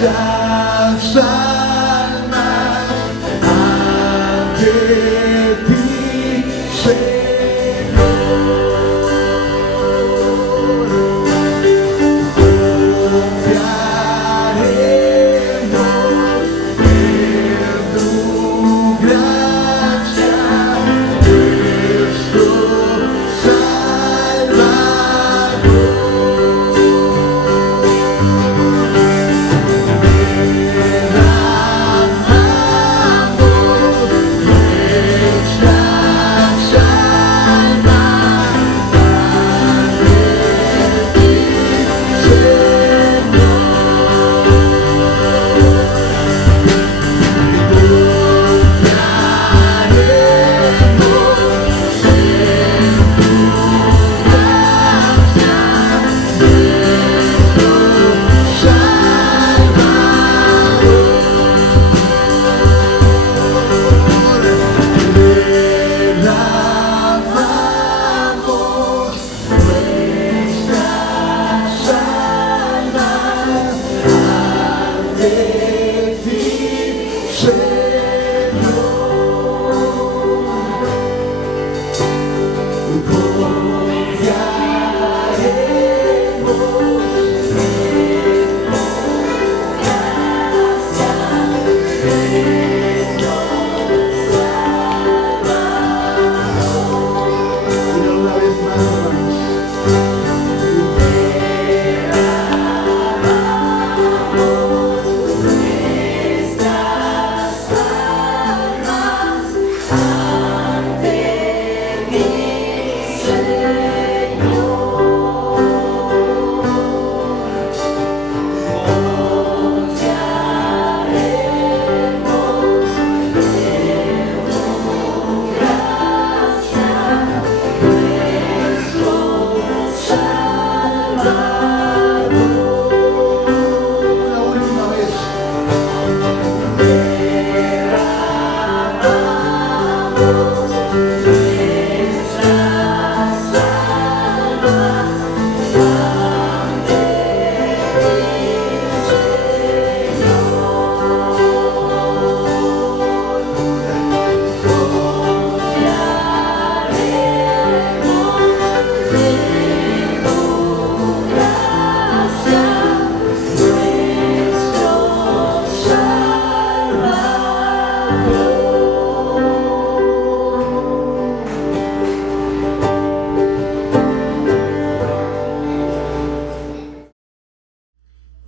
nuestras almas ante ti, Señor. Confiaremos en tu gracia, nuestro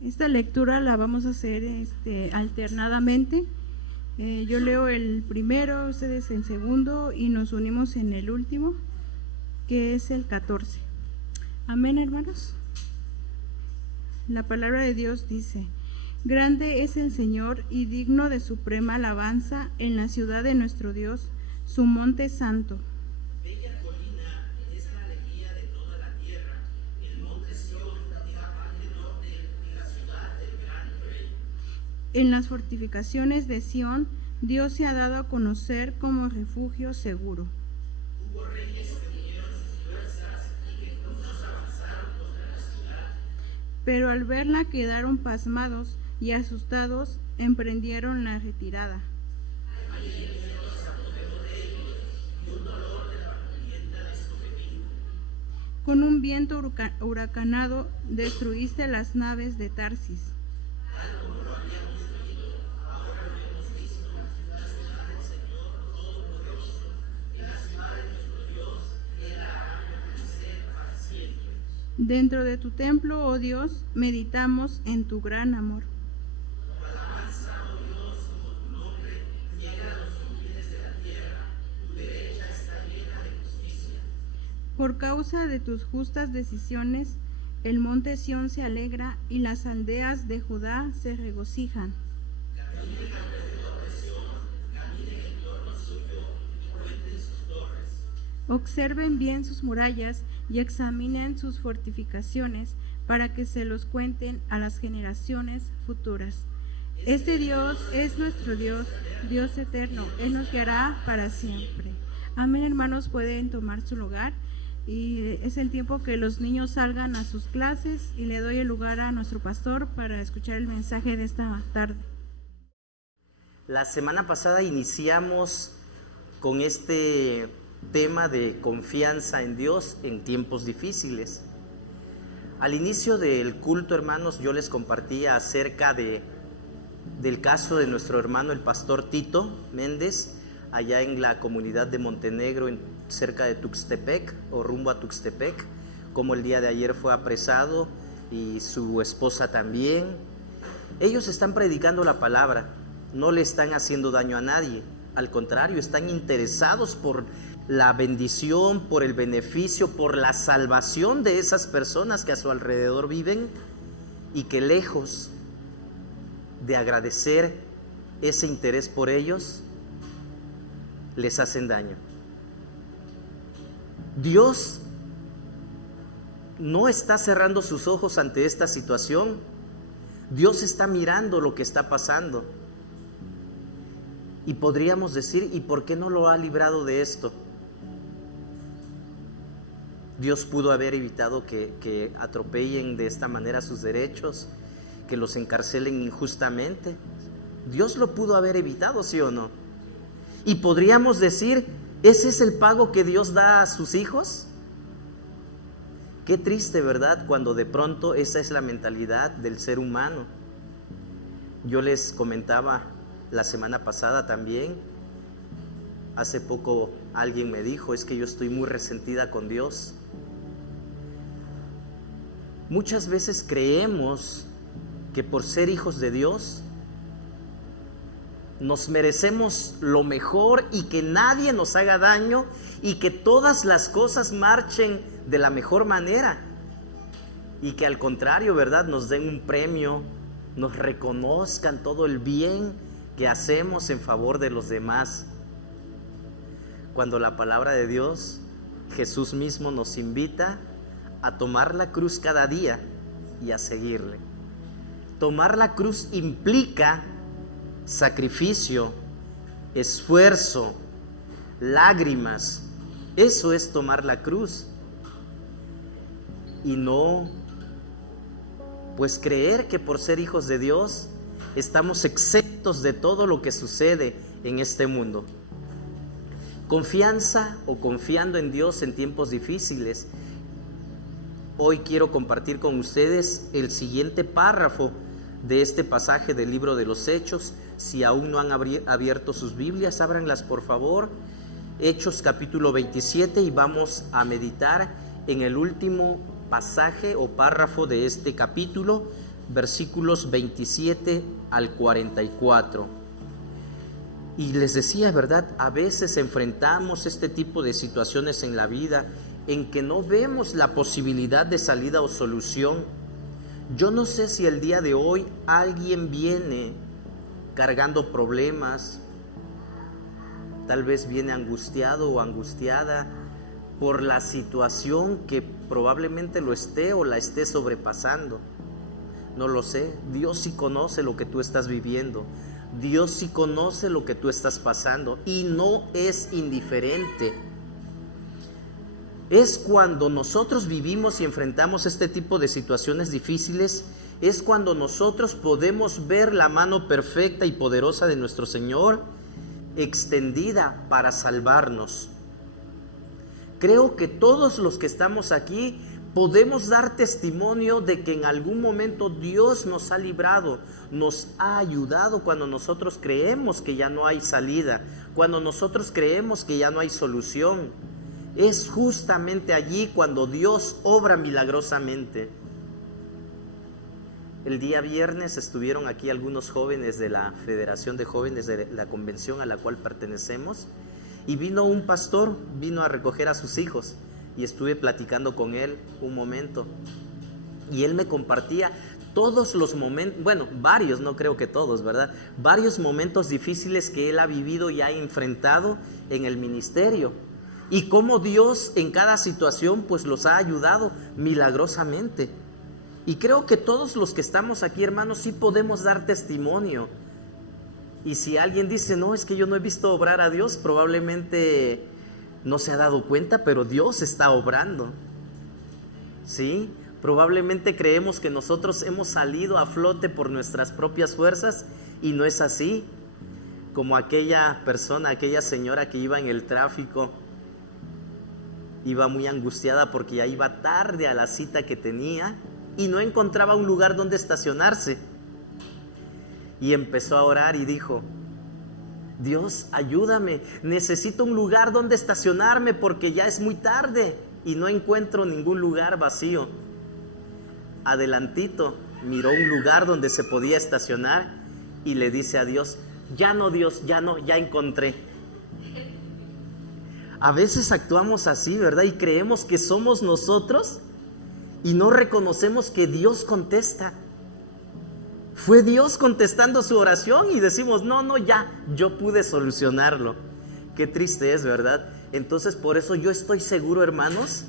Esta lectura la vamos a hacer alternadamente. Yo leo el primero, ustedes el segundo y nos unimos en el último, que es el 14. Amén, hermanos. La palabra de Dios dice: grande es el Señor y digno de suprema alabanza en la ciudad de nuestro Dios, su monte santo. Bella colina es la alegría de toda la tierra, el monte Sión y la parte norte y la ciudad del gran rey. En las fortificaciones de Sión, Dios se ha dado a conocer como refugio seguro. Hubo reyes que unieron sus fuerzas y que juntos avanzaron contra la ciudad. Pero al verla quedaron pasmados y asustados, emprendieron la retirada. Con un viento huracanado destruiste las naves de Tarsis. Dentro de tu templo, oh Dios, meditamos en tu gran amor. Por causa de tus justas decisiones, el monte Sión se alegra y las aldeas de Judá se regocijan. Observen bien sus murallas y examinen sus fortificaciones para que se los cuenten a las generaciones futuras. Este Dios es nuestro Dios, Dios eterno. Él nos guiará para siempre. Amén, hermanos, pueden tomar su lugar. y es el tiempo que los niños salgan a sus clases y le doy el lugar a nuestro pastor para escuchar el mensaje de esta tarde. La semana pasada iniciamos con este tema de confianza en Dios en tiempos difíciles. Al inicio del culto, hermanos, yo les compartía acerca del caso de nuestro hermano el pastor Tito Méndez, allá en la comunidad de Montenegro, cerca de Tuxtepec o rumbo a Tuxtepec, como el día de ayer fue apresado y su esposa también. Ellos están predicando la palabra, no le están haciendo daño a nadie, al contrario, están interesados por la bendición, por el beneficio, por la salvación de esas personas que a su alrededor viven y que lejos de agradecer ese interés por ellos, les hacen daño. Dios no está cerrando sus ojos ante esta situación. Dios está mirando lo que está pasando. Y podríamos decir, ¿y por qué no lo ha librado de esto? Dios pudo haber evitado que atropellen de esta manera sus derechos, que los encarcelen injustamente. Dios lo pudo haber evitado, ¿sí o no? Y podríamos decir, ¿ese es el pago que Dios da a sus hijos? Qué triste, ¿verdad? Cuando de pronto esa es la mentalidad del ser humano. Yo les comentaba la semana pasada también, hace poco alguien me dijo, es que yo estoy muy resentida con Dios. Muchas veces creemos que por ser hijos de Dios nos merecemos lo mejor y que nadie nos haga daño y que todas las cosas marchen de la mejor manera y que al contrario, ¿verdad?, nos den un premio, nos reconozcan todo el bien que hacemos en favor de los demás. Cuando la palabra de Dios, Jesús mismo nos invita a tomar la cruz cada día y a seguirle. Tomar la cruz implica sacrificio, esfuerzo, lágrimas. Eso es tomar la cruz. Y no, pues creer que por ser hijos de Dios estamos exentos de todo lo que sucede en este mundo. Confianza o confiando en Dios en tiempos difíciles. Hoy quiero compartir con ustedes el siguiente párrafo de este pasaje del libro de los Hechos. Si aún no han abierto sus Biblias, ábranlas por favor. Hechos capítulo 27 y vamos a meditar en el último pasaje o párrafo de este capítulo, versículos 27 al 44. Y les decía, ¿verdad? A veces enfrentamos este tipo de situaciones en la vida en que no vemos la posibilidad de salida o solución. Yo no sé si el día de hoy alguien viene cargando problemas, tal vez viene angustiado o angustiada por la situación que probablemente lo esté o la esté sobrepasando. No lo sé, Dios sí conoce lo que tú estás viviendo, Dios sí conoce lo que tú estás pasando y no es indiferente. Es cuando nosotros vivimos y enfrentamos este tipo de situaciones difíciles, es cuando nosotros podemos ver la mano perfecta y poderosa de nuestro Señor extendida para salvarnos. Creo que todos los que estamos aquí podemos dar testimonio de que en algún momento Dios nos ha librado, nos ha ayudado cuando nosotros creemos que ya no hay salida, cuando nosotros creemos que ya no hay solución. Es justamente allí cuando Dios obra milagrosamente. El día viernes estuvieron aquí algunos jóvenes de la Federación de Jóvenes de la convención a la cual pertenecemos y vino un pastor, vino a recoger a sus hijos y estuve platicando con él un momento y él me compartía todos los momentos, bueno, varios, no creo que todos, ¿verdad? Varios momentos difíciles que él ha vivido y ha enfrentado en el ministerio. Y cómo Dios en cada situación pues los ha ayudado milagrosamente. Y creo que todos los que estamos aquí, hermanos, sí podemos dar testimonio. Y si alguien dice, no, es que yo no he visto obrar a Dios, probablemente no se ha dado cuenta, pero Dios está obrando. ¿Sí? Probablemente creemos que nosotros hemos salido a flote por nuestras propias fuerzas y no es así. Como aquella persona, aquella señora que iba en el tráfico, iba muy angustiada porque ya iba tarde a la cita que tenía y no encontraba un lugar donde estacionarse. Y empezó a orar y dijo: Dios, ayúdame, necesito un lugar donde estacionarme porque ya es muy tarde y no encuentro ningún lugar vacío. Adelantito miró un lugar donde se podía estacionar y le dice a Dios: ya no, Dios, ya no, ya encontré. A veces actuamos así, ¿verdad? Y creemos que somos nosotros y no reconocemos que Dios contesta. Fue Dios contestando su oración y decimos: no, ya, yo pude solucionarlo. Qué triste es, ¿verdad? Entonces, por eso yo estoy seguro, hermanos,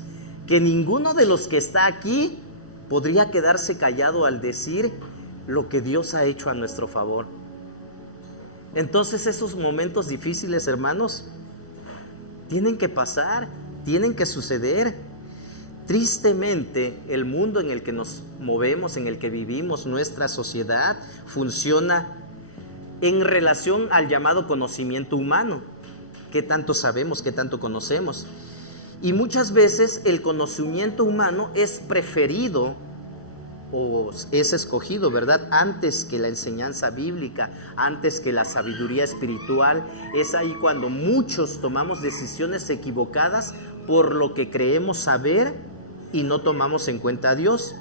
que ninguno de los que está aquí podría quedarse callado al decir lo que Dios ha hecho a nuestro favor. Entonces, esos momentos difíciles, hermanos, tienen que pasar, tienen que suceder. Tristemente, el mundo en el que nos movemos, en el que vivimos, nuestra sociedad, funciona en relación al llamado conocimiento humano. ¿Qué tanto sabemos? ¿Qué tanto conocemos? Y muchas veces el conocimiento humano es preferido o es escogido, ¿verdad? Antes que la enseñanza bíblica, antes que la sabiduría espiritual. Es ahí cuando muchos tomamos decisiones equivocadas por lo que creemos saber y no tomamos en cuenta a Dios.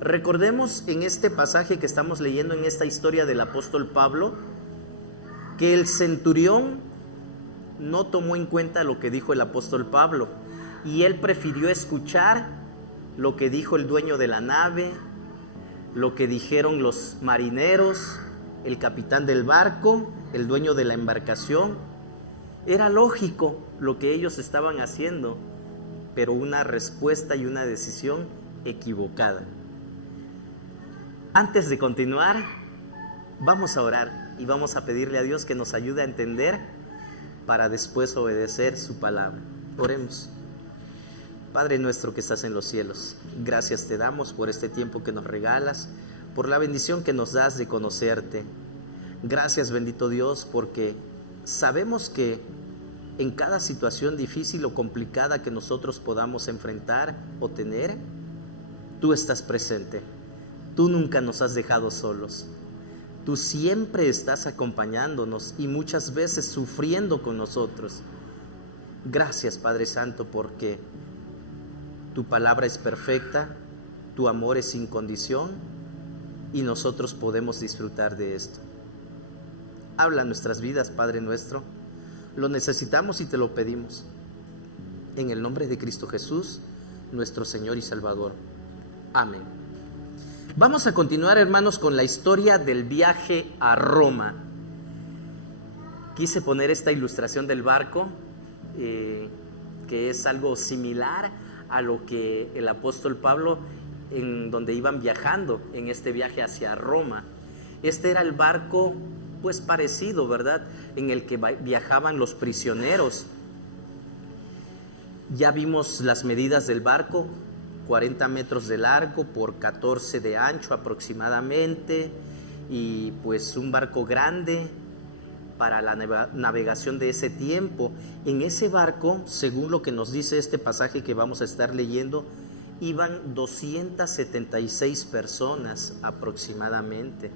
Recordemos en este pasaje que estamos leyendo, en esta historia del apóstol Pablo, que el centurión no tomó en cuenta lo que dijo el apóstol Pablo y él prefirió escuchar lo que dijo el dueño de la nave, lo que dijeron los marineros, el capitán del barco, el dueño de la embarcación. Era lógico lo que ellos estaban haciendo, pero una respuesta y una decisión equivocada. Antes de continuar, vamos a orar y vamos a pedirle a Dios que nos ayude a entender para después obedecer su palabra. Oremos. Padre nuestro que estás en los cielos, gracias te damos por este tiempo que nos regalas, por la bendición que nos das de conocerte. Gracias, bendito Dios, porque sabemos que en cada situación difícil o complicada que nosotros podamos enfrentar o tener, tú estás presente. Tú nunca nos has dejado solos. Tú siempre estás acompañándonos y muchas veces sufriendo con nosotros. Gracias, Padre Santo, porque tu palabra es perfecta, tu amor es sin condición y nosotros podemos disfrutar de esto. Habla en nuestras vidas, Padre nuestro. Lo necesitamos y te lo pedimos. En el nombre de Cristo Jesús, nuestro Señor y Salvador. Amén. Vamos a continuar, hermanos, con la historia del viaje a Roma. Quise poner esta ilustración del barco, que es algo similar a lo que el apóstol Pablo, en donde iban viajando en este viaje hacia Roma. Este era el barco, pues parecido, ¿verdad?, en el que viajaban los prisioneros. Ya vimos las medidas del barco: 40 metros de largo por 14 de ancho aproximadamente, y pues un barco grande para la navegación de ese tiempo. En ese barco, según lo que nos dice este pasaje que vamos a estar leyendo, iban 276 personas aproximadamente.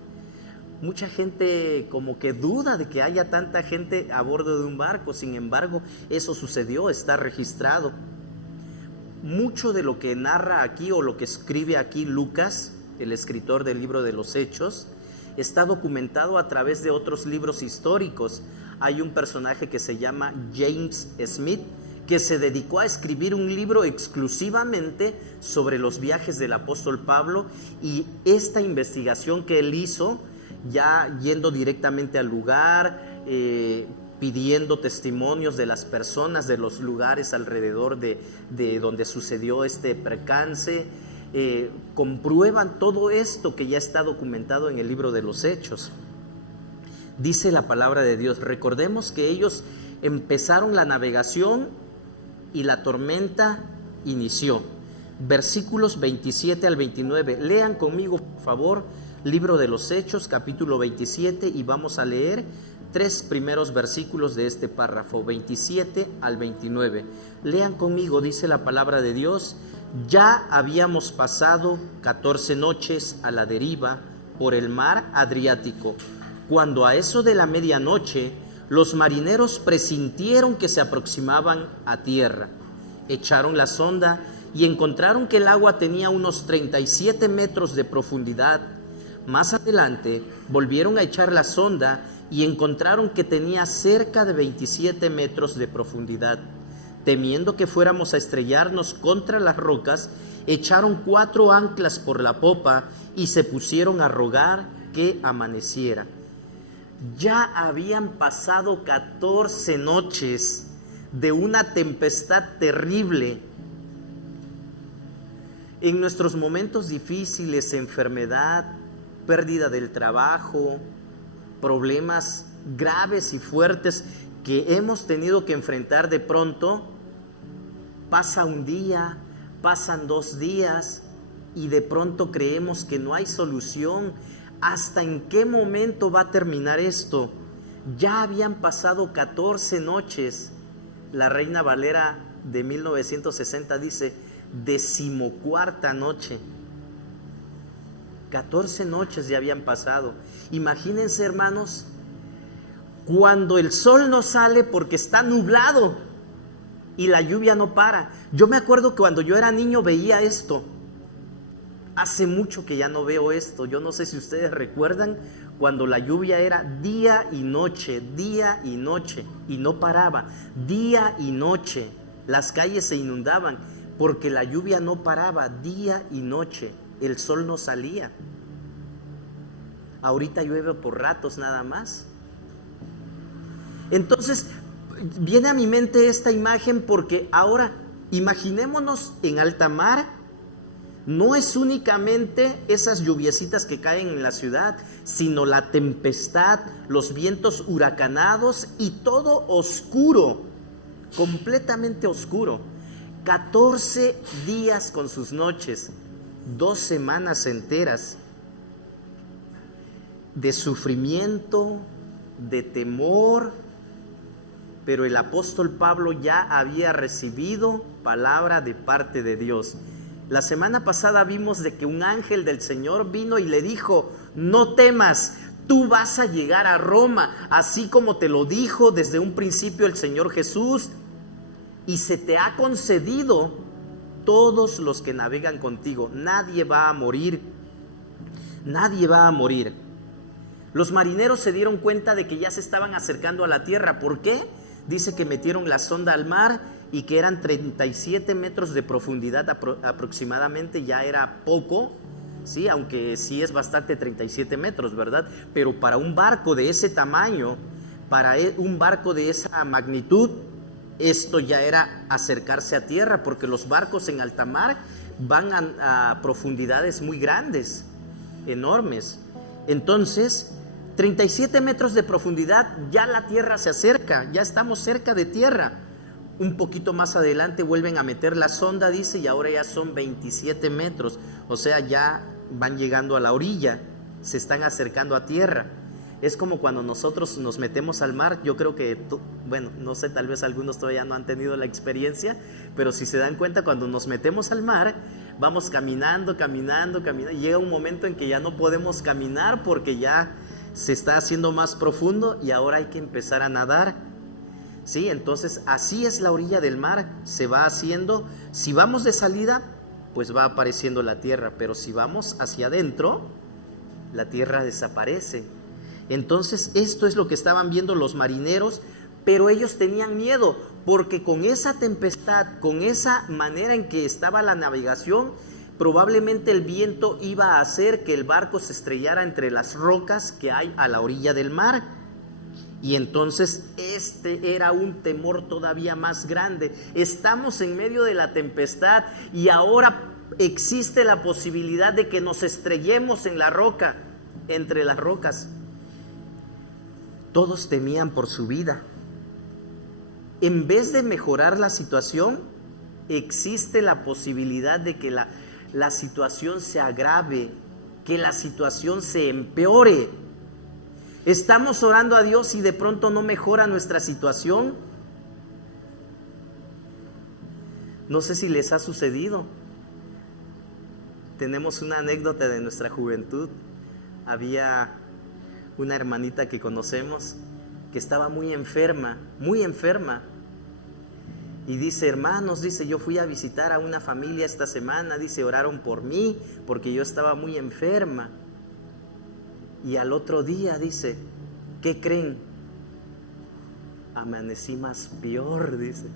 Mucha gente como que duda de que haya tanta gente a bordo de un barco. Sin embargo, eso sucedió, está registrado. Mucho de lo que narra aquí o lo que escribe aquí Lucas, el escritor del libro de los Hechos, está documentado a través de otros libros históricos. Hay un personaje que se llama James Smith, que se dedicó a escribir un libro exclusivamente sobre los viajes del apóstol Pablo, y esta investigación que él hizo, ya yendo directamente al lugar, pidiendo testimonios de las personas de los lugares alrededor de donde sucedió este percance, comprueban todo esto que ya está documentado en el libro de los Hechos. Dice la palabra de Dios: recordemos que ellos empezaron la navegación y la tormenta inició. Versículos 27 al 29. Lean conmigo, por favor, libro de los Hechos, capítulo 27, y vamos a leer 3 primeros versículos de este párrafo, 27 al 29. Lean conmigo, dice la palabra de Dios: ya habíamos pasado 14 noches a la deriva por el mar Adriático, cuando a eso de la medianoche los marineros presintieron que se aproximaban a tierra. Echaron la sonda y encontraron que el agua tenía unos 37 metros de profundidad. Más adelante volvieron a echar la sonda y encontraron que tenía cerca de 27 metros de profundidad. Temiendo que fuéramos a estrellarnos contra las rocas, echaron 4 anclas por la popa y se pusieron a rogar que amaneciera. Ya habían pasado 14 noches de una tempestad terrible. En nuestros momentos difíciles, enfermedad, pérdida del trabajo, problemas graves y fuertes que hemos tenido que enfrentar, de pronto pasa un día, pasan 2 días y de pronto creemos que no hay solución. ¿Hasta en qué momento va a terminar esto? Ya habían pasado 14 noches. La Reina Valera de 1960 dice 14ª noche. 14 noches ya habían pasado. Imagínense, hermanos, cuando el sol no sale porque está nublado y la lluvia no para. Yo me acuerdo que cuando yo era niño veía esto. Hace mucho que ya no veo esto. Yo no sé si ustedes recuerdan cuando la lluvia era día y noche y no paraba, día y noche. Las calles se inundaban porque la lluvia no paraba, día y noche. El sol no salía. Ahorita llueve por ratos nada más. Entonces viene a mi mente esta imagen, porque ahora imaginémonos en alta mar. No es únicamente esas lluviecitas que caen en la ciudad, sino la tempestad, los vientos huracanados y todo oscuro, completamente oscuro. 14 días con sus noches, 2 semanas enteras de sufrimiento, de temor. Pero el apóstol Pablo ya había recibido palabra de parte de Dios. La semana pasada vimos de que un ángel del Señor vino y le dijo: no temas, tú vas a llegar a Roma, así como te lo dijo desde un principio el Señor Jesús, y se te ha concedido todos los que navegan contigo. Nadie va a morir, nadie va a morir. Los marineros se dieron cuenta de que ya se estaban acercando a la tierra. ¿Por qué? Dice que metieron la sonda al mar y que eran 37 metros de profundidad aproximadamente. Ya era poco, ¿sí? Aunque sí es bastante 37 metros, ¿verdad? Pero para un barco de ese tamaño, para un barco de esa magnitud, esto ya era acercarse a tierra, porque los barcos en alta mar van a profundidades muy grandes, enormes. Entonces, 37 metros de profundidad, ya la tierra se acerca, ya estamos cerca de tierra. Un poquito más adelante vuelven a meter la sonda, dice, y ahora ya son 27 metros, o sea, ya van llegando a la orilla, se están acercando a tierra. Es como cuando nosotros nos metemos al mar. Yo creo que, bueno, no sé, tal vez algunos todavía no han tenido la experiencia, pero si se dan cuenta, cuando nos metemos al mar, vamos caminando, y llega un momento en que ya no podemos caminar porque ya se está haciendo más profundo y ahora hay que empezar a nadar. Sí, entonces así es la orilla del mar, se va haciendo. Si vamos de salida, pues va apareciendo la tierra, pero si vamos hacia adentro, la tierra desaparece. Entonces esto es lo que estaban viendo los marineros, pero ellos tenían miedo, porque con esa tempestad, con esa manera en que estaba la navegación, probablemente el viento iba a hacer que el barco se estrellara entre las rocas que hay a la orilla del mar. Y entonces este era un temor todavía más grande. Estamos en medio de la tempestad y ahora existe la posibilidad de que nos estrellemos en la roca, entre las rocas. Todos temían por su vida. en vez de mejorar la situación, existe la posibilidad de que la situación se agrave, que la situación se empeore. Estamos orando a Dios y de pronto no mejora nuestra situación. No sé si les ha sucedido. Tenemos una anécdota de nuestra juventud. Había una hermanita que conocemos que estaba muy enferma, muy enferma. Y dice, hermanos, dice, yo fui a visitar a una familia esta semana, dice, oraron por mí porque yo estaba muy enferma. Y al otro día dice, ¿qué creen? Amanecí más peor, dice.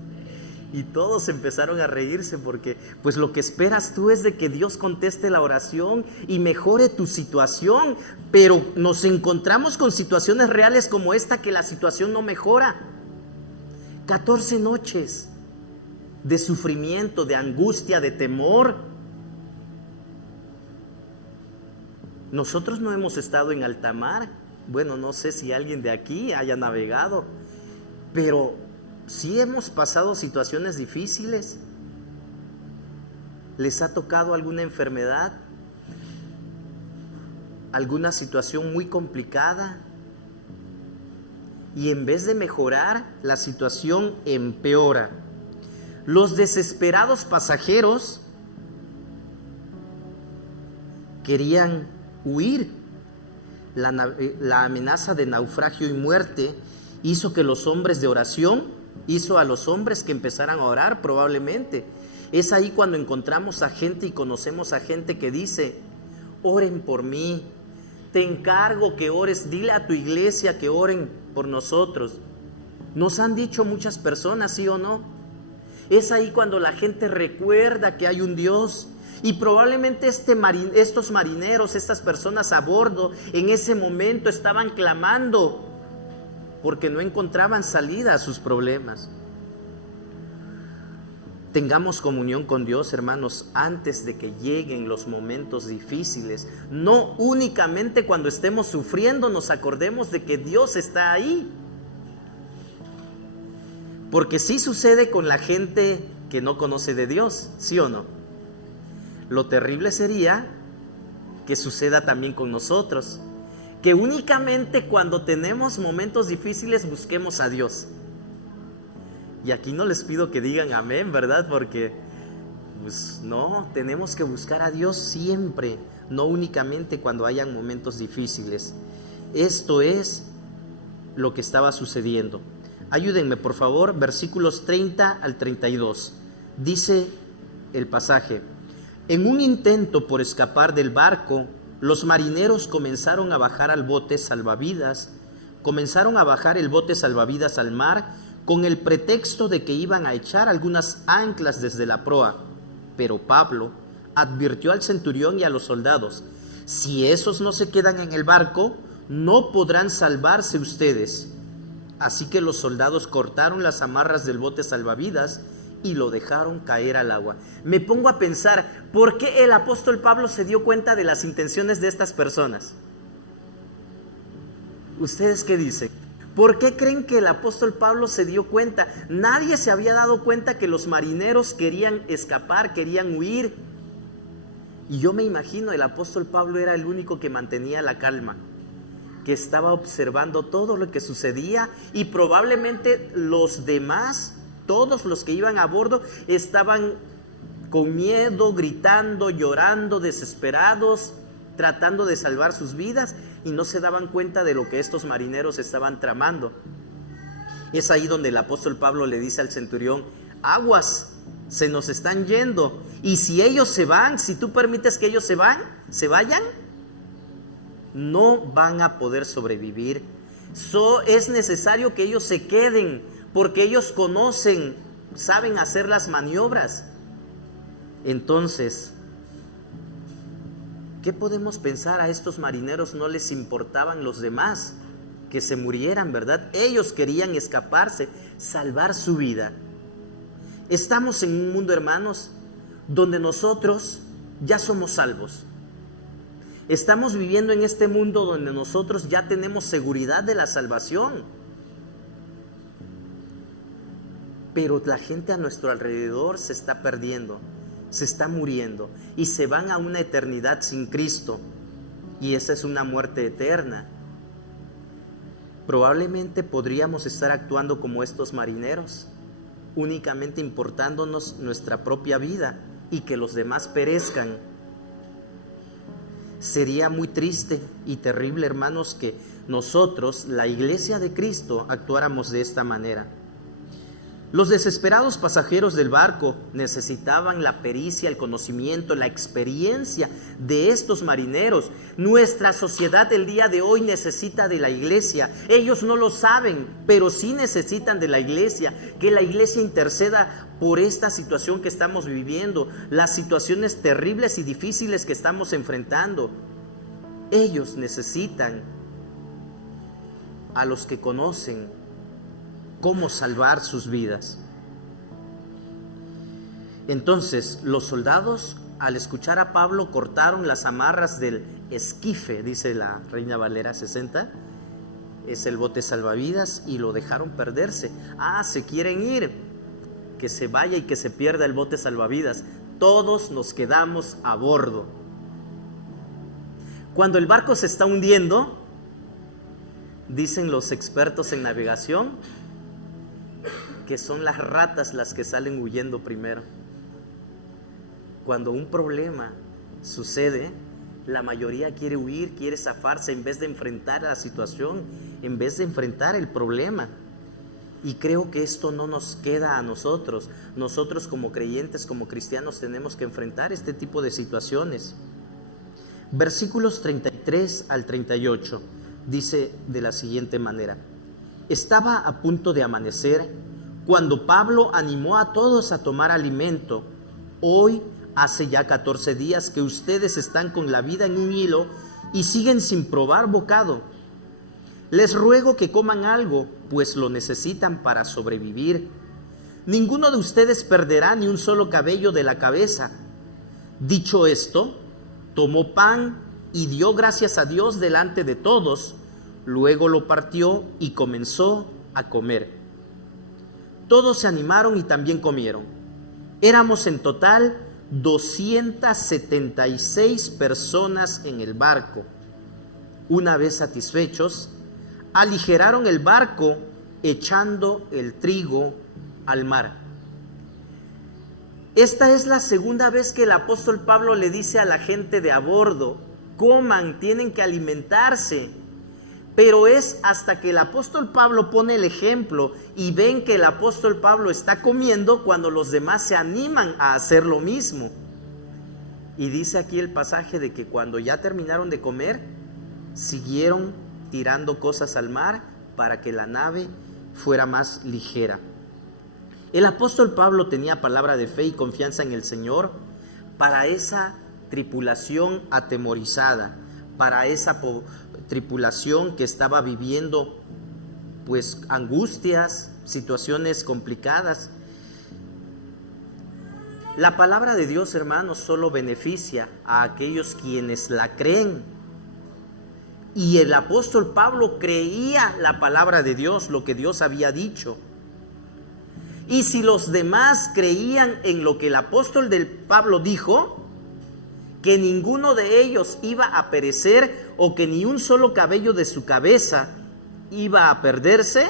Y todos empezaron a reírse porque pues lo que esperas tú es de que Dios conteste la oración y mejore tu situación, pero nos encontramos con situaciones reales como esta, que la situación no mejora. 14 noches de sufrimiento, de angustia, de temor. Nosotros no hemos estado en alta mar. Bueno, no sé si alguien de aquí haya navegado, pero sí hemos pasado situaciones difíciles. ¿Les ha tocado alguna enfermedad? ¿Alguna situación muy complicada? Y en vez de mejorar, la situación empeora. Los desesperados pasajeros querían huir. La amenaza de naufragio y muerte hizo que los hombres de oración, hizo a los hombres que empezaran a orar probablemente. Es ahí cuando encontramos a gente y conocemos a gente que dice, oren por mí, te encargo que ores, dile a tu iglesia que oren por nosotros. Nos han dicho muchas personas, ¿sí o no? Es ahí cuando la gente recuerda que hay un Dios. Y probablemente estos marineros, estas personas a bordo, en ese momento estaban clamando porque no encontraban salida a sus problemas. Tengamos comunión con Dios, hermanos, antes de que lleguen los momentos difíciles. No únicamente cuando estemos sufriendo nos acordemos de que Dios está ahí. Porque sí sucede con la gente que no conoce de Dios, ¿sí o no? Lo terrible sería que suceda también con nosotros, que únicamente cuando tenemos momentos difíciles busquemos a Dios. Y aquí no les pido que digan amén, ¿verdad? Porque pues no, tenemos que buscar a Dios siempre, no únicamente cuando hayan momentos difíciles. Esto es lo que estaba sucediendo. Ayúdenme por favor, versículos 30 al 32. Dice el pasaje: en un intento por escapar del barco, los marineros comenzaron a bajar el bote salvavidas al mar con el pretexto de que iban a echar algunas anclas desde la proa. Pero Pablo advirtió al centurión y a los soldados: si esos no se quedan en el barco, no podrán salvarse ustedes. Así que los soldados cortaron las amarras del bote salvavidas y lo dejaron caer al agua. Me pongo a pensar, ¿por qué el apóstol Pablo se dio cuenta de las intenciones de estas personas? ¿Ustedes qué dicen? ¿Por qué creen que el apóstol Pablo se dio cuenta? Nadie se había dado cuenta que los marineros querían escapar, querían huir. Y yo me imagino, el apóstol Pablo era el único que mantenía la calma, que estaba observando todo lo que sucedía, y probablemente los demás, todos los que iban a bordo, estaban con miedo, gritando, llorando, desesperados, tratando de salvar sus vidas, y no se daban cuenta de lo que estos marineros estaban tramando. Es ahí donde el apóstol Pablo le dice al centurión: aguas, se nos están yendo, y si ellos se van, si tú permites que ellos se vayan, no van a poder sobrevivir. Es necesario que ellos se queden, porque ellos conocen, saben hacer las maniobras. Entonces, ¿qué podemos pensar? A estos marineros no les importaban los demás que se murieran, ¿verdad? Ellos querían escaparse, salvar su vida. Estamos en un mundo, hermanos, donde nosotros ya somos salvos. Estamos viviendo en este mundo donde nosotros ya tenemos seguridad de la salvación. pero la gente a nuestro alrededor se está perdiendo, se está muriendo y se van a una eternidad sin Cristo, y esa es una muerte eterna. Probablemente podríamos estar actuando como estos marineros, únicamente importándonos nuestra propia vida y que los demás perezcan. Sería muy triste y terrible, hermanos, que nosotros, la iglesia de Cristo, actuáramos de esta manera. Los desesperados pasajeros del barco necesitaban la pericia, el conocimiento, la experiencia de estos marineros. Nuestra sociedad el día de hoy necesita de la iglesia. Ellos no lo saben, pero sí necesitan de la iglesia. Que la iglesia interceda por esta situación que estamos viviendo, las situaciones terribles y difíciles que estamos enfrentando. Ellos necesitan a los que conocen cómo salvar sus vidas. Entonces los soldados, al escuchar a Pablo, cortaron las amarras del esquife, dice la Reina Valera 60, es el bote salvavidas, y lo dejaron perderse. Se quieren ir, que se vaya y que se pierda el bote salvavidas. Todos nos quedamos a bordo. Cuando el barco se está hundiendo, dicen los expertos en navegación, que son las ratas las que salen huyendo primero. Cuando un problema sucede, la mayoría quiere huir, quiere zafarse en vez de enfrentar la situación, en vez de enfrentar el problema. Y creo que esto no nos queda a nosotros. Nosotros como creyentes, como cristianos, tenemos que enfrentar este tipo de situaciones. Versículos 33 al 38 dice de la siguiente manera: estaba a punto de amanecer cuando Pablo animó a todos a tomar alimento. Hoy hace ya 14 días que ustedes están con la vida en un hilo y siguen sin probar bocado. Les ruego que coman algo, pues lo necesitan para sobrevivir. Ninguno de ustedes perderá ni un solo cabello de la cabeza. Dicho esto, tomó pan y dio gracias a Dios delante de todos. Luego lo partió y comenzó a comer. Todos se animaron y también comieron. Éramos en total 276 personas en el barco. Una vez satisfechos, aligeraron el barco echando el trigo al mar. Esta es la segunda vez que el apóstol Pablo le dice a la gente de a bordo: coman, tienen que alimentarse. Pero es hasta que el apóstol Pablo pone el ejemplo y ven que el apóstol Pablo está comiendo cuando los demás se animan a hacer lo mismo. Y dice aquí el pasaje de que cuando ya terminaron de comer, siguieron tirando cosas al mar para que la nave fuera más ligera. El apóstol Pablo tenía palabra de fe y confianza en el Señor para esa tripulación atemorizada, para esa tripulación que estaba viviendo pues angustias, situaciones complicadas. La palabra de Dios, hermanos, solo beneficia a aquellos quienes la creen. Y el apóstol Pablo creía la palabra de Dios, lo que Dios había dicho. Y si los demás creían en lo que el apóstol del Pablo dijo, que ninguno de ellos iba a perecer o que ni un solo cabello de su cabeza iba a perderse,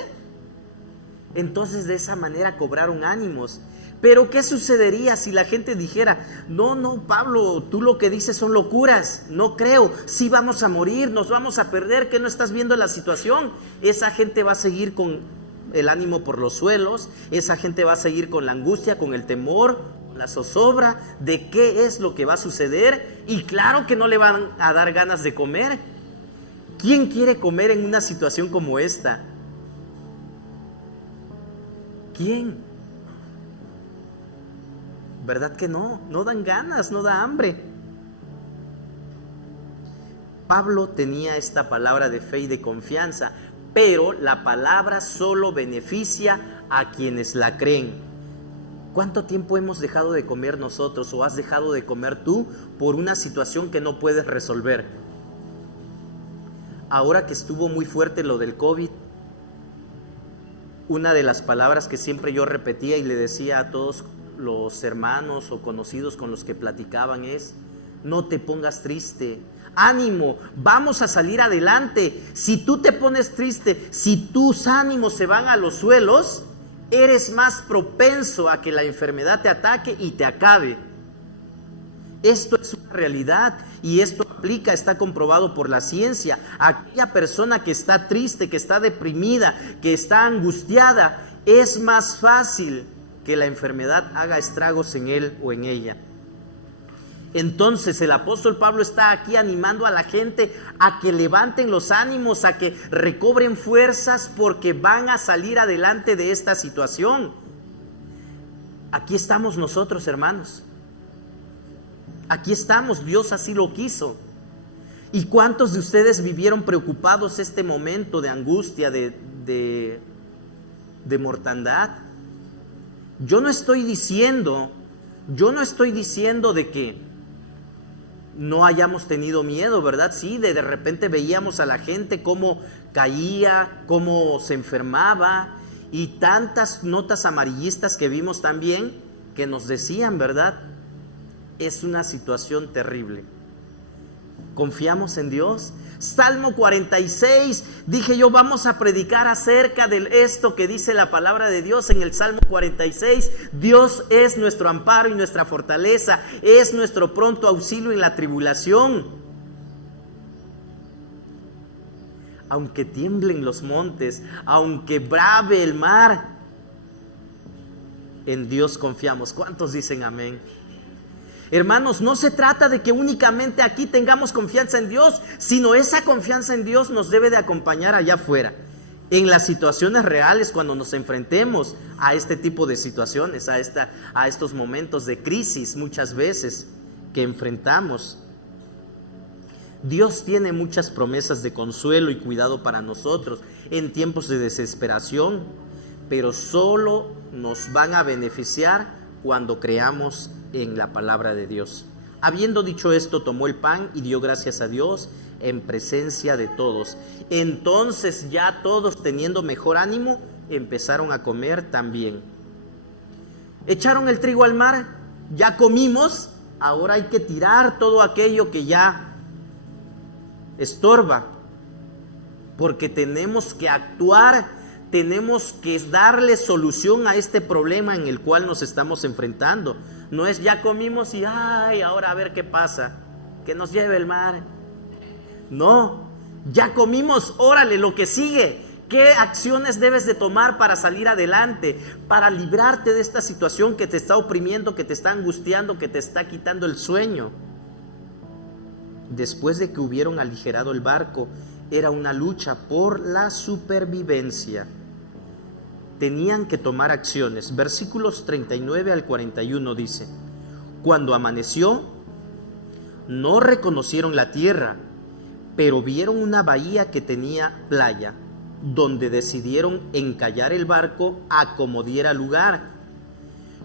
entonces de esa manera cobraron ánimos. Pero ¿qué sucedería si la gente dijera: no, Pablo, tú lo que dices son locuras, no creo, sí vamos a morir, nos vamos a perder, ¿qué no estás viendo la situación? Esa gente va a seguir con el ánimo por los suelos, esa gente va a seguir con la angustia, con el temor, la zozobra de qué es lo que va a suceder, y claro que no le van a dar ganas de comer. ¿Quién quiere comer en una situación como esta? ¿Quién? ¿Verdad que no? No dan ganas, no da hambre. Pablo tenía esta palabra de fe y de confianza, pero la palabra solo beneficia a quienes la creen. ¿Cuánto tiempo hemos dejado de comer nosotros o has dejado de comer tú por una situación que no puedes resolver? Ahora que estuvo muy fuerte lo del COVID, una de las palabras que siempre yo repetía y le decía a todos los hermanos o conocidos con los que platicaban es: no te pongas triste, ánimo, vamos a salir adelante. Si tú te pones triste, si tus ánimos se van a los suelos, eres más propenso a que la enfermedad te ataque y te acabe. Esto es una realidad y esto aplica, está comprobado por la ciencia. Aquella persona que está triste, que está deprimida, que está angustiada, es más fácil que la enfermedad haga estragos en él o en ella. Entonces el apóstol Pablo está aquí animando a la gente a que levanten los ánimos, a que recobren fuerzas, porque van a salir adelante de esta situación. Aquí estamos nosotros, hermanos. Aquí estamos, Dios así lo quiso. ¿Y cuántos de ustedes vivieron preocupados este momento de angustia, de mortandad? Yo no estoy diciendo de que no hayamos tenido miedo, ¿verdad? Sí, de repente veíamos a la gente cómo caía, cómo se enfermaba, y tantas notas amarillistas que vimos también que nos decían, ¿verdad? Es una situación terrible. ¿Confiamos en Dios? Salmo 46, dije yo, vamos a predicar acerca de esto que dice la palabra de Dios en el Salmo 46. Dios es nuestro amparo y nuestra fortaleza, es nuestro pronto auxilio en la tribulación. Aunque tiemblen los montes, aunque brave el mar, en Dios confiamos. ¿Cuántos dicen amén? Hermanos, no se trata de que únicamente aquí tengamos confianza en Dios, sino esa confianza en Dios nos debe de acompañar allá afuera, en las situaciones reales, cuando nos enfrentemos a este tipo de situaciones, a estos momentos de crisis muchas veces que enfrentamos. Dios tiene muchas promesas de consuelo y cuidado para nosotros en tiempos de desesperación, pero solo nos van a beneficiar cuando creamos en la palabra de Dios. Habiendo dicho esto, tomó el pan y dio gracias a Dios en presencia de todos. Entonces ya todos, teniendo mejor ánimo, empezaron a comer también. Echaron el trigo al mar, ya comimos, ahora hay que tirar todo aquello que ya estorba, porque tenemos que actuar. Tenemos que darle solución a este problema en el cual nos estamos enfrentando. No es ya comimos y ay, ahora a ver qué pasa, que nos lleve el mar. No, ya comimos, órale, lo que sigue. ¿Qué acciones debes de tomar para salir adelante, para librarte de esta situación que te está oprimiendo, que te está angustiando, que te está quitando el sueño? Después de que hubieron aligerado el barco, era una lucha por la supervivencia. Tenían que tomar acciones. Versículos 39 al 41 dice: cuando amaneció, no reconocieron la tierra, pero vieron una bahía que tenía playa, donde decidieron encallar el barco a como diera lugar.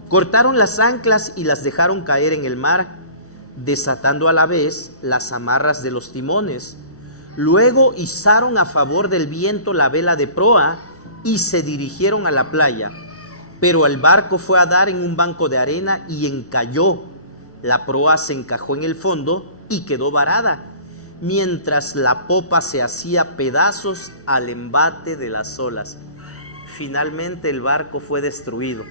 Cortaron las anclas y las dejaron caer en el mar, desatando a la vez las amarras de los timones. Luego izaron a favor del viento la vela de proa y se dirigieron a la playa. Pero el barco fue a dar en un banco de arena y encalló. La proa se encajó en el fondo y quedó varada, mientras la popa se hacía pedazos al embate de las olas. Finalmente el barco fue destruido.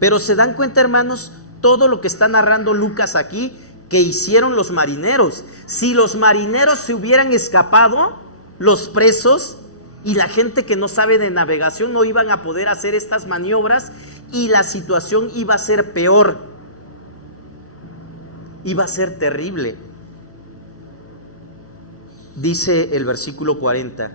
Pero se dan cuenta, hermanos, todo lo que está narrando Lucas aquí, que hicieron los marineros. Si los marineros se hubieran escapado, los presos y la gente que no sabe de navegación no iban a poder hacer estas maniobras, y la situación iba a ser peor, iba a ser terrible. Dice el versículo 40: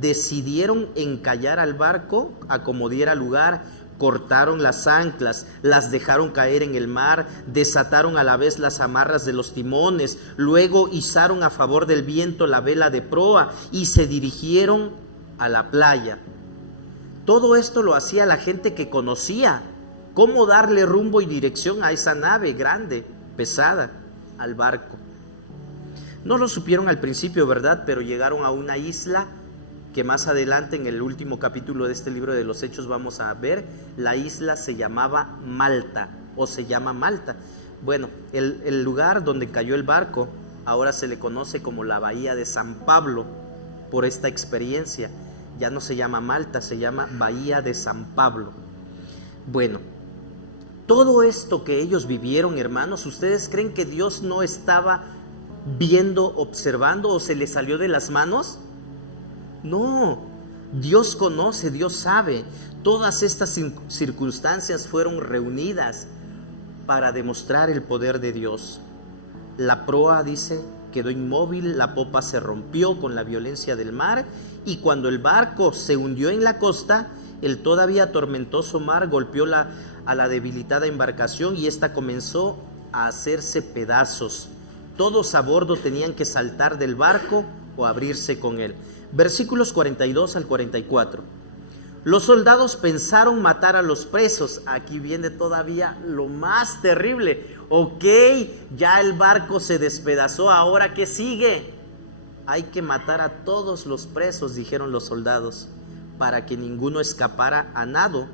decidieron encallar al barco a como diera lugar, cortaron las anclas, las dejaron caer en el mar, desataron a la vez las amarras de los timones, luego izaron a favor del viento la vela de proa y se dirigieron a la playa. Todo esto lo hacía la gente que conocía cómo darle rumbo y dirección a esa nave grande, pesada, al barco. No lo supieron al principio, ¿verdad? Pero llegaron a una isla que más adelante en el último capítulo de este libro de los Hechos vamos a ver, la isla se llamaba Malta o se llama Malta. Bueno, el lugar donde cayó el barco ahora se le conoce como la Bahía de San Pablo por esta experiencia. Ya no se llama Malta, se llama Bahía de San Pablo. Bueno, todo esto que ellos vivieron, hermanos, ¿ustedes creen que Dios no estaba viendo, observando o se le salió de las manos? No, Dios conoce, Dios sabe. Todas estas circunstancias fueron reunidas para demostrar el poder de Dios. La proa, dice, quedó inmóvil, la popa se rompió con la violencia del mar, y cuando el barco se hundió en la costa, el todavía tormentoso mar golpeó a la debilitada embarcación y ésta comenzó a hacerse pedazos. Todos a bordo tenían que saltar del barco o abrirse con él. Versículos 42 al 44. Los soldados pensaron matar a los presos. Aquí viene todavía lo más terrible. Ok, ya el barco se despedazó, ¿ahora qué sigue? Hay que matar a todos los presos, dijeron los soldados, para que ninguno escapara a nado.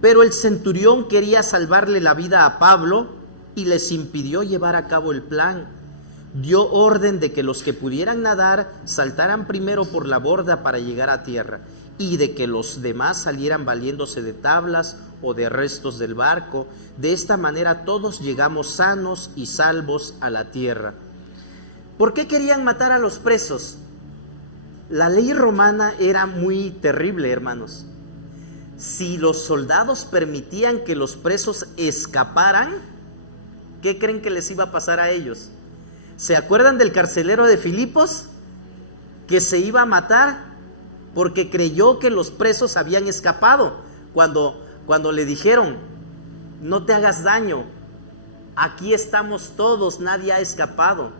Pero el centurión quería salvarle la vida a Pablo y les impidió llevar a cabo el plan. Dio orden de que los que pudieran nadar saltaran primero por la borda para llegar a tierra, y de que los demás salieran valiéndose de tablas o de restos del barco. De esta manera todos llegamos sanos y salvos a la tierra. ¿Por qué querían matar a los presos? La ley romana era muy terrible, hermanos. Si los soldados permitían que los presos escaparan, ¿qué creen que les iba a pasar a ellos? ¿Se acuerdan del carcelero de Filipos? Que se iba a matar porque creyó que los presos habían escapado. Cuando le dijeron, no te hagas daño, aquí estamos todos, nadie ha escapado.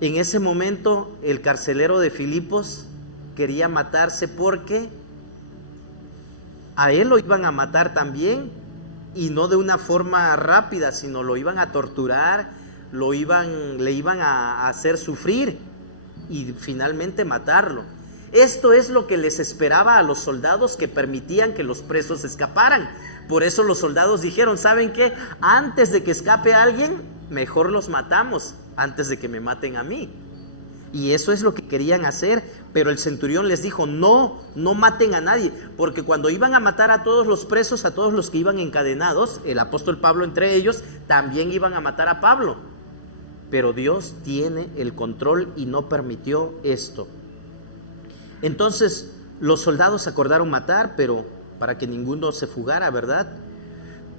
En ese momento el carcelero de Filipos quería matarse porque a él lo iban a matar también, y no de una forma rápida, sino lo iban a torturar, le iban a hacer sufrir y finalmente matarlo. Esto es lo que les esperaba a los soldados que permitían que los presos escaparan. Por eso los soldados dijeron, ¿saben qué? Antes de que escape alguien, mejor los matamos antes de que me maten a mí. Y eso es lo que querían hacer, pero el centurión les dijo, no maten a nadie, porque cuando iban a matar a todos los presos, a todos los que iban encadenados, el apóstol Pablo entre ellos, también iban a matar a Pablo. Pero Dios tiene el control y no permitió esto. Entonces los soldados acordaron matar, pero para que ninguno se fugara, ¿verdad?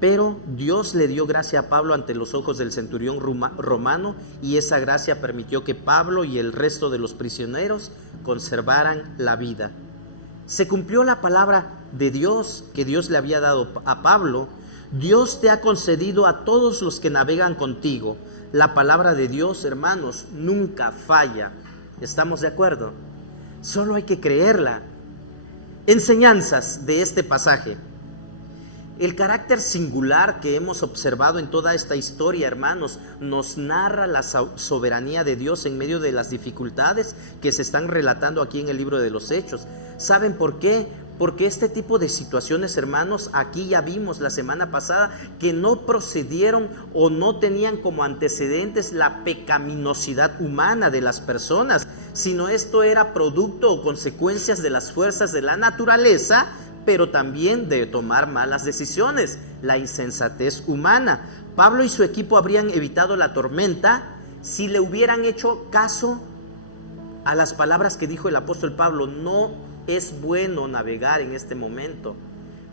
Pero Dios le dio gracia a Pablo ante los ojos del centurión romano, y esa gracia permitió que Pablo y el resto de los prisioneros conservaran la vida. Se cumplió la palabra de Dios que Dios le había dado a Pablo. Dios te ha concedido a todos los que navegan contigo. La palabra de Dios, hermanos, nunca falla. ¿Estamos de acuerdo? Solo hay que creerla. Enseñanzas de este pasaje. El carácter singular que hemos observado en toda esta historia, hermanos, nos narra la soberanía de Dios en medio de las dificultades que se están relatando aquí en el libro de los Hechos. ¿Saben por qué? Porque este tipo de situaciones, hermanos, aquí ya vimos la semana pasada que no procedieron o no tenían como antecedentes la pecaminosidad humana de las personas, sino esto era producto o consecuencias de las fuerzas de la naturaleza, pero también de tomar malas decisiones, la insensatez humana. Pablo y su equipo habrían evitado la tormenta si le hubieran hecho caso a las palabras que dijo el apóstol Pablo. No es bueno navegar en este momento,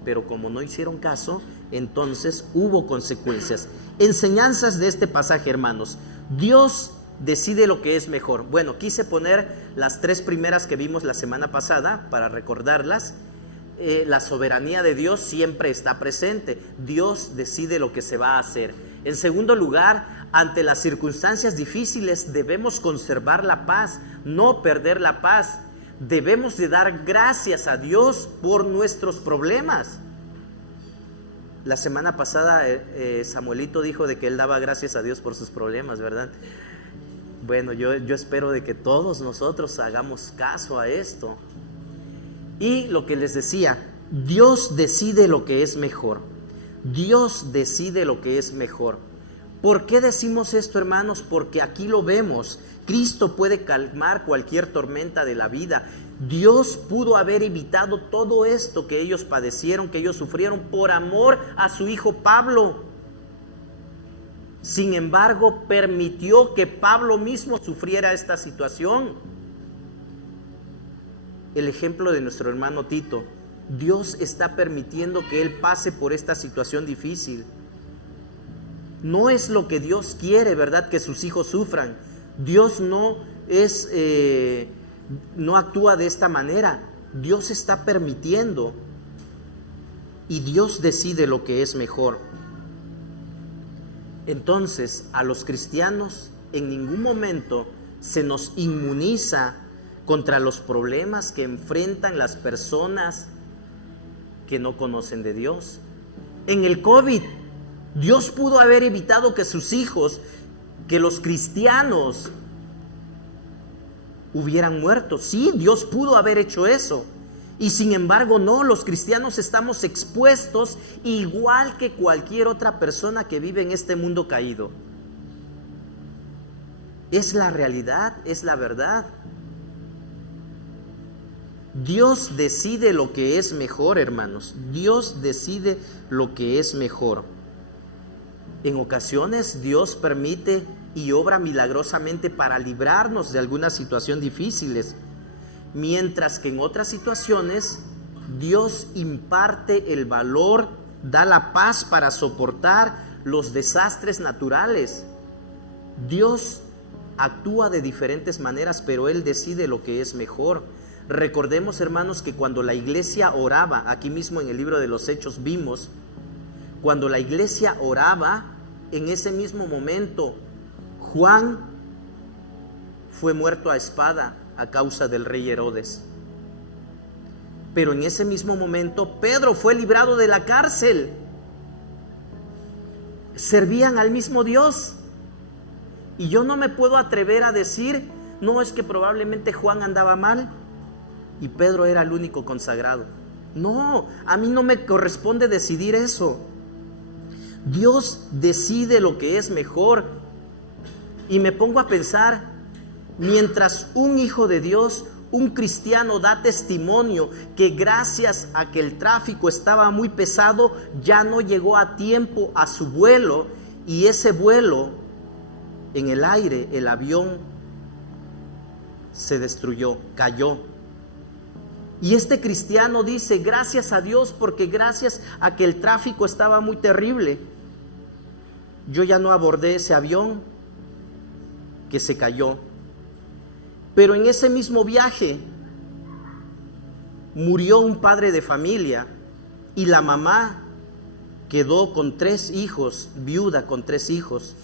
pero como no hicieron caso, entonces hubo consecuencias. Enseñanzas de este pasaje, hermanos. Dios decide lo que es mejor. Bueno, quise poner las tres primeras que vimos la semana pasada para recordarlas. La soberanía de Dios siempre está presente. Dios decide lo que se va a hacer. En segundo lugar, ante las circunstancias difíciles debemos conservar la paz, no perder la paz. Debemos de dar gracias a Dios por nuestros problemas. La semana pasada Samuelito dijo de que él daba gracias a Dios por sus problemas, ¿verdad? Bueno, yo espero de que todos nosotros hagamos caso a esto. Y lo que les decía, Dios decide lo que es mejor. Dios decide lo que es mejor. ¿Por qué decimos esto, hermanos? Porque aquí lo vemos. Cristo puede calmar cualquier tormenta de la vida. Dios pudo haber evitado todo esto que ellos padecieron, que ellos sufrieron por amor a su hijo Pablo. Sin embargo, permitió que Pablo mismo sufriera esta situación. El ejemplo de nuestro hermano Tito. Dios está permitiendo que él pase por esta situación difícil. No es lo que Dios quiere, ¿verdad? Que sus hijos sufran. Dios no actúa de esta manera. Dios está permitiendo y Dios decide lo que es mejor. Entonces, a los cristianos en ningún momento se nos inmuniza contra los problemas que enfrentan las personas que no conocen de Dios. En el COVID, Dios pudo haber evitado que sus hijos, que los cristianos hubieran muerto. Sí, Dios pudo haber hecho eso. Y sin embargo, no, los cristianos estamos expuestos igual que cualquier otra persona que vive en este mundo caído. Es la realidad, es la verdad. Dios decide lo que es mejor, hermanos. Dios decide lo que es mejor. En ocasiones Dios permite y obra milagrosamente para librarnos de alguna situación difíciles, mientras que en otras situaciones Dios imparte el valor, da la paz para soportar los desastres naturales. Dios actúa de diferentes maneras, pero Él decide lo que es mejor. Recordemos, hermanos, que cuando la iglesia oraba, aquí mismo en el libro de los Hechos vimos, cuando la iglesia oraba, en ese mismo momento, Juan fue muerto a espada a causa del rey Herodes. Pero en ese mismo momento, Pedro fue librado de la cárcel. Servían al mismo Dios. Y yo no me puedo atrever a decir, no, es que probablemente Juan andaba mal y Pedro era el único consagrado. No, a mí no me corresponde decidir eso. Dios decide lo que es mejor. Y me pongo a pensar, mientras un hijo de Dios, un cristiano, da testimonio que gracias a que el tráfico estaba muy pesado, ya no llegó a tiempo a su vuelo, y ese vuelo en el aire, el avión se destruyó, cayó. Y este cristiano dice, gracias a Dios, porque gracias a que el tráfico estaba muy terrible, yo ya no abordé ese avión que se cayó. Pero en ese mismo viaje murió un padre de familia y la mamá quedó con 3 hijos, viuda con 3 hijos.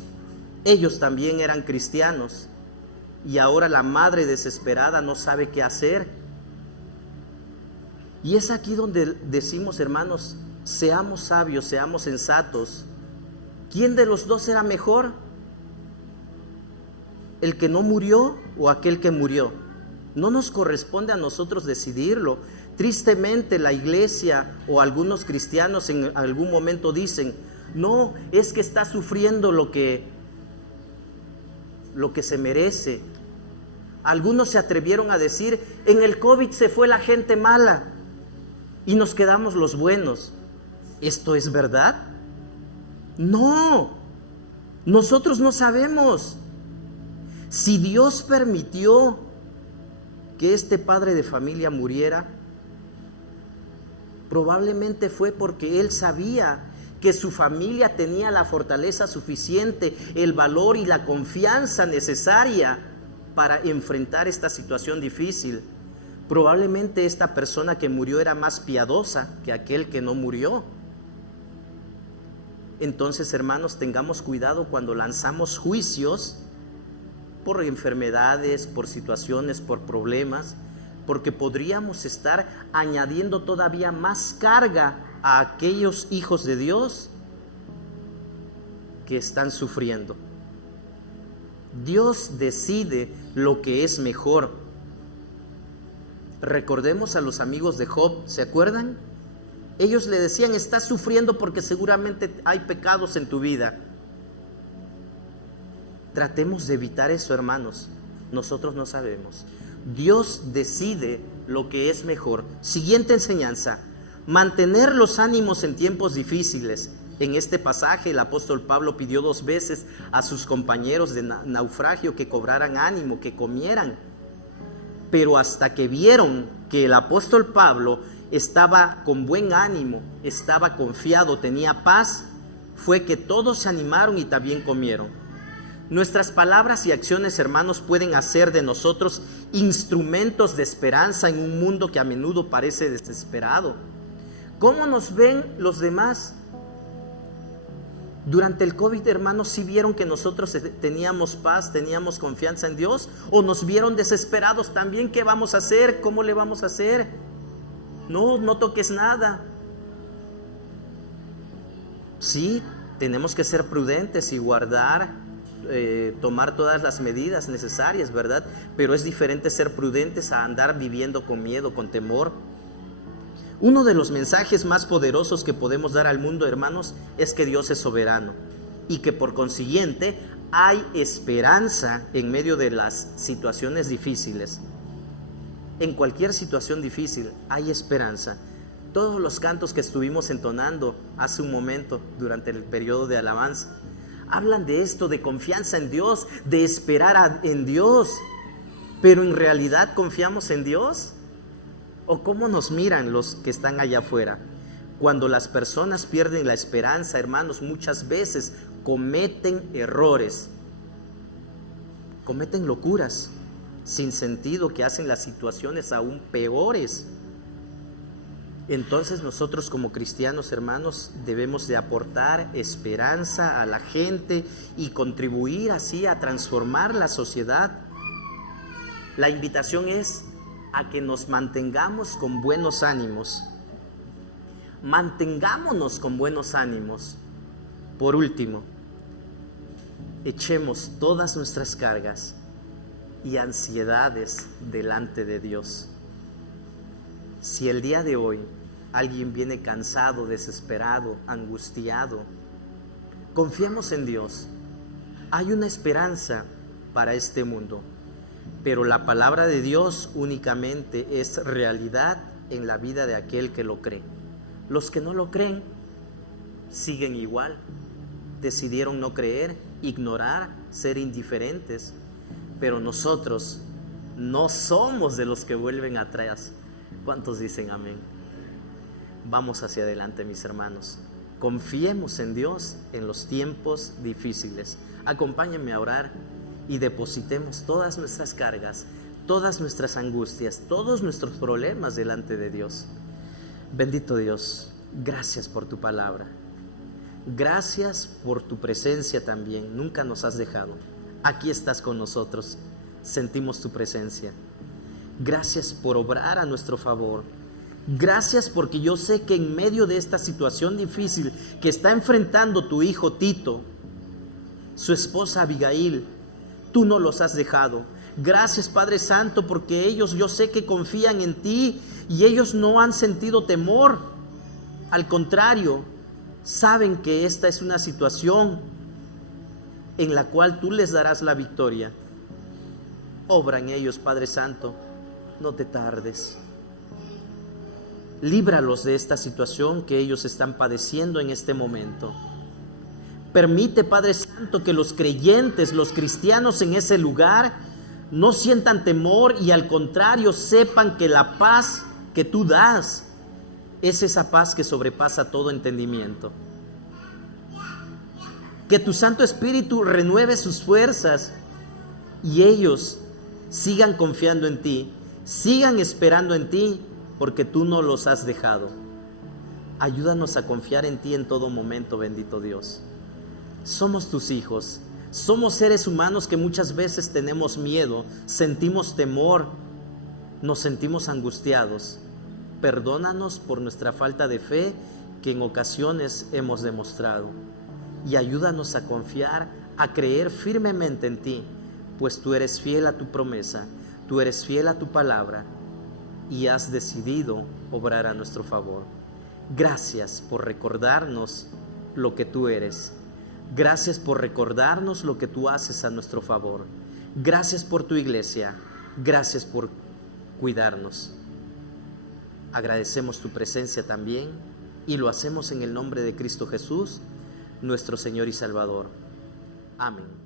Ellos también eran cristianos y ahora la madre desesperada no sabe qué hacer. Y es aquí donde decimos, hermanos, seamos sabios, seamos sensatos. ¿Quién de los dos era mejor? ¿El que no murió o aquel que murió? No nos corresponde a nosotros decidirlo. Tristemente la iglesia o algunos cristianos en algún momento dicen, no, es que está sufriendo lo que se merece. Algunos se atrevieron a decir, en el COVID se fue la gente mala y nos quedamos los buenos. ¿Esto es verdad? No, nosotros no sabemos. Si Dios permitió que este padre de familia muriera, probablemente fue porque él sabía que su familia tenía la fortaleza suficiente, el valor y la confianza necesaria para enfrentar esta situación difícil. Probablemente esta persona que murió era más piadosa que aquel que no murió. Entonces, hermanos, tengamos cuidado cuando lanzamos juicios por enfermedades, por situaciones, por problemas, porque podríamos estar añadiendo todavía más carga a aquellos hijos de Dios que están sufriendo. Dios decide lo que es mejor. Recordemos a los amigos de Job, ¿se acuerdan? Ellos le decían: estás sufriendo porque seguramente hay pecados en tu vida. Tratemos de evitar eso, hermanos. Nosotros no sabemos. Dios decide lo que es mejor. Siguiente enseñanza: mantener los ánimos en tiempos difíciles. En este pasaje el apóstol Pablo pidió 2 veces a sus compañeros de naufragio que cobraran ánimo, que comieran. Pero hasta que vieron que el apóstol Pablo estaba con buen ánimo, estaba confiado, tenía paz, fue que todos se animaron y también comieron. Nuestras palabras y acciones, hermanos, pueden hacer de nosotros instrumentos de esperanza en un mundo que a menudo parece desesperado. ¿Cómo nos ven los demás? Durante el COVID, hermanos, ¿sí vieron que nosotros teníamos paz, teníamos confianza en Dios? ¿O nos vieron desesperados también? ¿Qué vamos a hacer? ¿Cómo le vamos a hacer? No toques nada. Sí, tenemos que ser prudentes y guardar, tomar todas las medidas necesarias, ¿verdad? Pero es diferente ser prudentes a andar viviendo con miedo, con temor. Uno de los mensajes más poderosos que podemos dar al mundo, hermanos, es que Dios es soberano y que por consiguiente hay esperanza en medio de las situaciones difíciles. En cualquier situación difícil hay esperanza. Todos los cantos que estuvimos entonando hace un momento durante el periodo de alabanza hablan de esto, de confianza en Dios, de esperar en Dios. Pero en realidad, ¿confiamos en Dios? ¿O cómo nos miran los que están allá afuera? Cuando las personas pierden la esperanza, hermanos, muchas veces cometen errores, cometen locuras sin sentido que hacen las situaciones aún peores. Entonces nosotros como cristianos, hermanos, debemos de aportar esperanza a la gente y contribuir así a transformar la sociedad. La invitación es a que nos mantengamos con buenos ánimos. Mantengámonos con buenos ánimos. Por último, echemos todas nuestras cargas y ansiedades delante de Dios. Si el día de hoy alguien viene cansado, desesperado, angustiado, confiemos en Dios. Hay una esperanza para este mundo. Pero la palabra de Dios únicamente es realidad en la vida de aquel que lo cree. Los que no lo creen siguen igual. Decidieron no creer, ignorar, ser indiferentes. Pero nosotros no somos de los que vuelven atrás. ¿Cuántos dicen amén? Vamos hacia adelante, mis hermanos. Confiemos en Dios en los tiempos difíciles. Acompáñenme a orar y depositemos todas nuestras cargas, todas nuestras angustias, todos nuestros problemas delante de Dios. Bendito Dios, gracias por tu palabra. Gracias por tu presencia también. Nunca nos has dejado. Aquí estás con nosotros. Sentimos tu presencia. Gracias por obrar a nuestro favor. Gracias porque yo sé que en medio de esta situación difícil que está enfrentando tu hijo Tito, su esposa Abigail, tú no los has dejado. Gracias, Padre Santo, porque ellos yo sé que confían en ti y ellos no han sentido temor. Al contrario, saben que esta es una situación en la cual tú les darás la victoria. Obra en ellos, Padre Santo, no te tardes. Líbralos de esta situación que ellos están padeciendo en este momento. Permite, Padre Santo, que los creyentes, los cristianos en ese lugar no sientan temor y al contrario sepan que la paz que tú das es esa paz que sobrepasa todo entendimiento. Que tu Santo Espíritu renueve sus fuerzas y ellos sigan confiando en ti, sigan esperando en ti, porque tú no los has dejado. Ayúdanos a confiar en ti en todo momento, bendito Dios. Somos tus hijos, somos seres humanos que muchas veces tenemos miedo, sentimos temor, nos sentimos angustiados. Perdónanos por nuestra falta de fe que en ocasiones hemos demostrado y ayúdanos a confiar, a creer firmemente en ti, pues tú eres fiel a tu promesa, tú eres fiel a tu palabra y has decidido obrar a nuestro favor. Gracias por recordarnos lo que tú eres. Gracias por recordarnos lo que tú haces a nuestro favor. Gracias por tu iglesia. Gracias por cuidarnos. Agradecemos tu presencia también y lo hacemos en el nombre de Cristo Jesús, nuestro Señor y Salvador. Amén.